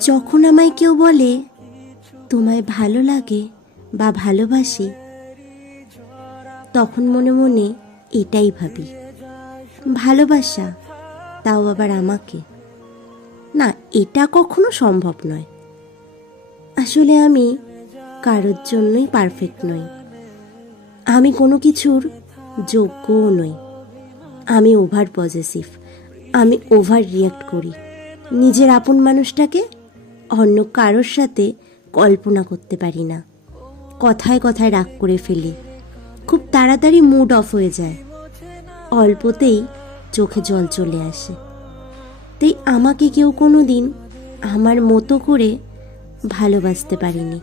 যখন আমায় কেউ বলে তোমায় ভালো লাগে বা ভালোবাসি, তখন মনে মনে এটাই ভাবি, ভালোবাসা, তাও আবার আমাকে? না, এটা কখনো সম্ভব নয়। আসলে আমি কারোর জন্যই পারফেক্ট নই। আমি কোনো কিছুর যোগ্যও নই। আমি ওভার পজেসিভ, আমি ওভার রিয়্যাক্ট করি। নিজের আপন মানুষটাকে অন্য কারোর সাথে কল্পনা করতে পারি না। কথায় কথায় রাগ করে ফেলি, খুব তাড়াতাড়ি মুড অফ হয়ে যায়, অল্পতেই চোখে জল চলে আসে। তাই আমাকে কেউ কোনো দিন আমার মতো করে ভালোবাসতে পারেনি।